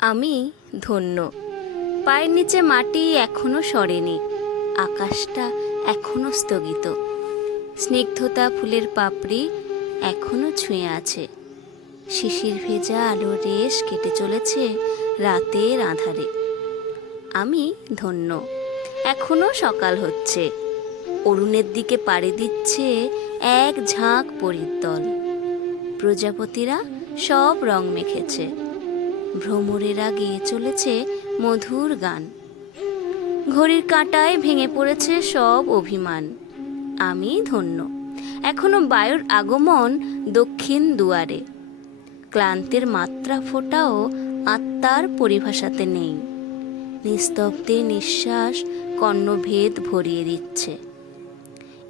আমি ধন্য। পায়ের নিচে মাটি এখনও সরেনি, আকাশটা এখনও স্থগিত। স্নিগ্ধতা ফুলের পাপড়ি এখনও ছুঁয়ে আছে। শিশির ভেজা আলোর রেশ কেটে চলেছে রাতের আধারে। আমি ধন্য। এখনও সকাল হচ্ছে। অরুণের দিকে পাড়ি দিচ্ছে এক ঝাঁক পরীর দল প্রজাপতিরা সব রং মেখেছে। ভ্রমরেরা গেয়ে চলেছে মধুর গান। ঘড়ির কাঁটায় ভেঙে পড়েছে সব অভিমান। আমি ধন্য। এখনও বায়ুর আগমন দক্ষিণ দুয়ারে। ক্লান্তির মাত্রা ফোটাও আত্মার পরিভাষাতে নেই। নিস্তব্ধে নিঃশ্বাস কর্ণভেদ ভরিয়ে দিচ্ছে।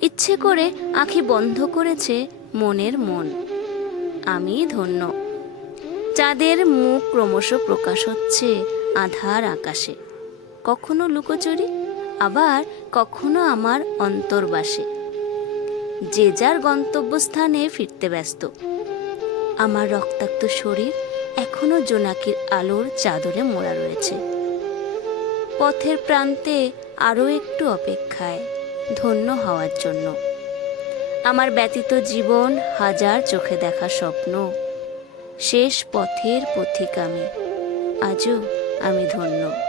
ইচ্ছে করে আঁখি বন্ধ করেছে মনের মন। আমি ধন্য। চাঁদের মুখ ক্রমশ প্রকাশ হচ্ছে আধার আকাশে। কখনো লুকোচুরি, আবার কখনো আমার অন্তর্বাসে। যে যার গন্তব্যস্থানে ফিরতে ব্যস্ত। আমার রক্তাক্ত শরীর এখনও জোনাকির আলোর চাদরে মোড়া রয়েছে। পথের প্রান্তে আরও একটু অপেক্ষায় ধন্য হওয়ার জন্য। আমার ব্যতীত জীবন হাজার চোখে দেখা স্বপ্ন। শেষ পথের পথিক আমি। আজও আমি ধন্য।